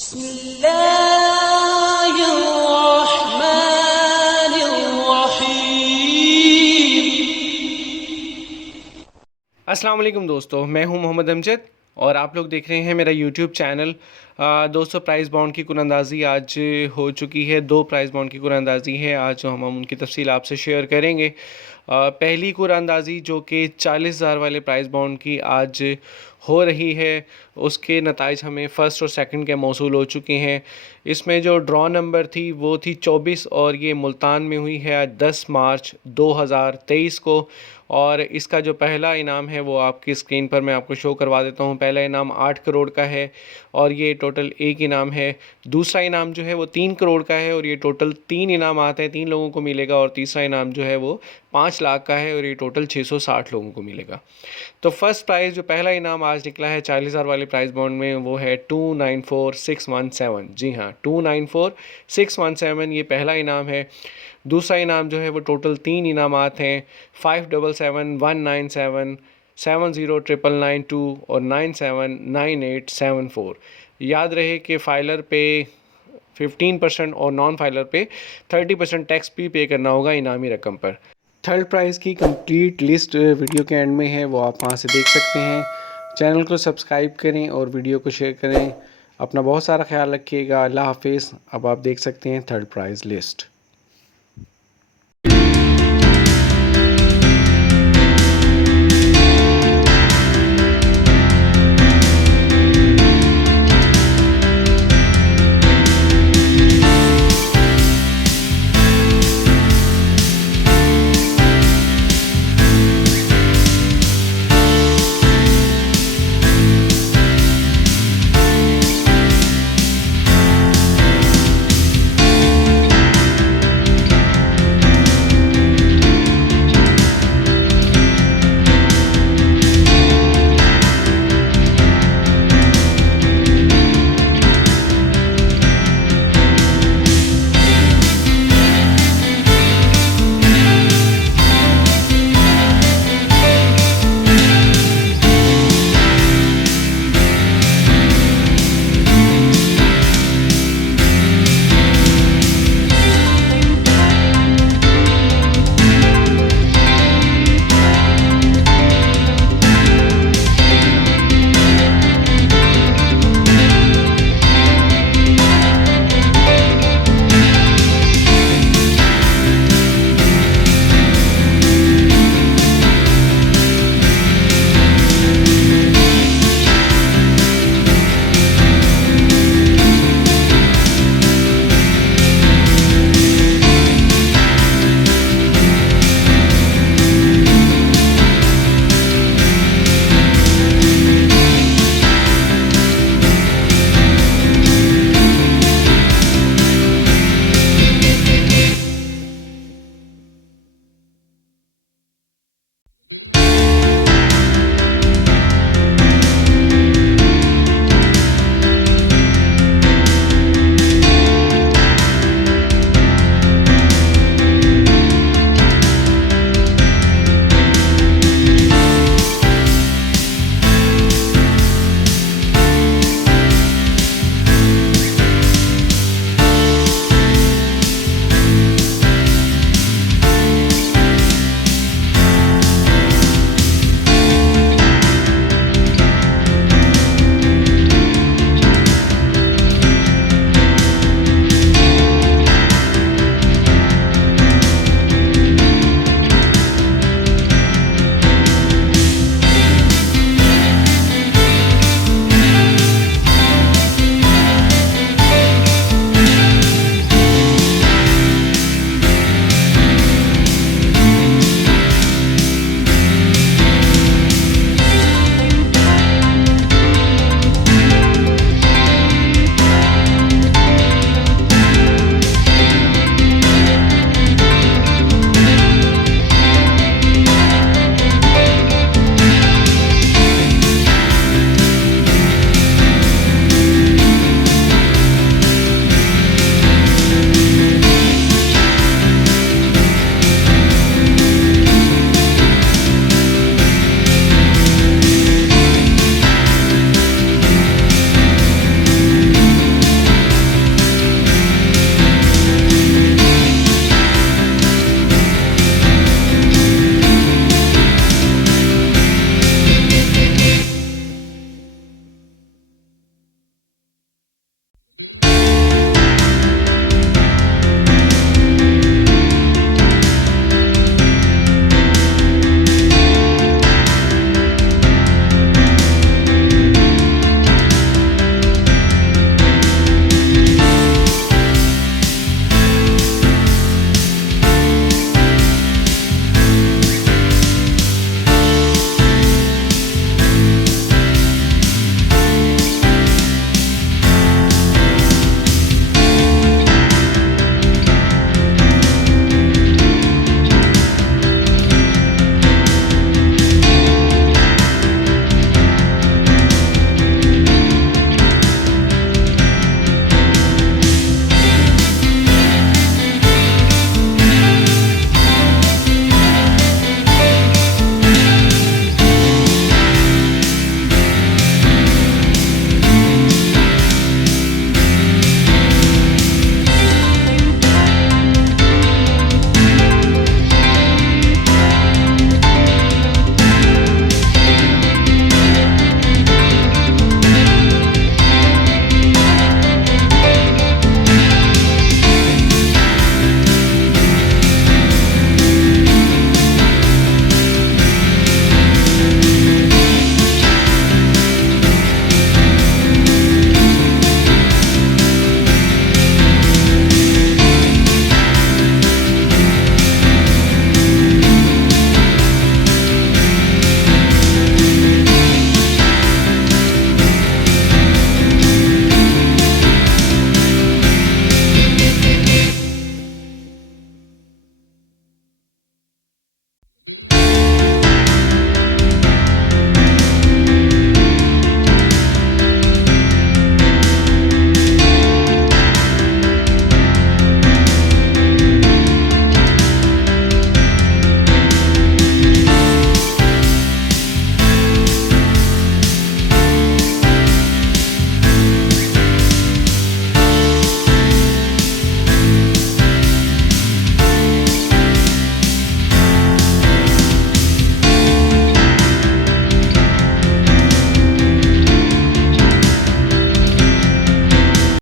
अस्सलाम वालेकुम दोस्तों, मैं हूं मोहम्मद अमजद और आप लोग देख रहे हैं मेरा यूट्यूब चैनल। दोस्तों, प्राइस बॉन्ड की कुरानंदाज़ी आज हो चुकी है। 2 प्राइस बॉन्ड की कुरानंदाज़ी है आज, जो हम उनकी तफसील आपसे शेयर करेंगे। पहली कुरानंदाज़ी जो कि 40,000 वाले प्राइस बॉन्ड की आज हो रही है, उसके नताइज हमें फ़र्स्ट और सेकंड के मौसूल हो चुके हैं। इसमें जो ड्रॉ नंबर थी वो थी 24 और ये मुल्तान में हुई है 10 मार्च 2023 को। और इसका जो पहला इनाम है वो आपकी स्क्रीन पर मैं आपको शो करवा देता हूँ। पहला इनाम 8 करोड़ का है और ये टोटल 1 इनाम है। दूसरा इनाम जो है वो 3 करोड़ का है और ये टोटल 3 इनाम आते हैं, 3 लोगों को मिलेगा। और तीसरा इनाम जो है वो 5 लाख का है और ये टोटल 660 लोगों को मिलेगा। तो फर्स्ट प्राइज़ जो पहला इनाम आज निकला है 40,000 वाले प्राइस बॉन्ड में, वो है 294617। जी हाँ, 294617 ये पहला इनाम है। दूसरा इनाम जो है वो टोटल 3 इनामात हैं, 577197709992 और 979874। याद रहे कि फाइलर पे 15% और नॉन फाइलर पे 30% टैक्स भी पे करना होगा इनामी रकम पर। थर्ड प्राइज़ की कंप्लीट लिस्ट वीडियो के एंड में है, वो आप वहाँ से देख सकते हैं। चैनल को सब्सक्राइब करें और वीडियो को शेयर करें। अपना बहुत सारा ख्याल रखिएगा। अल्लाह हाफिज़। अब आप देख सकते हैं थर्ड प्राइज़ लिस्ट।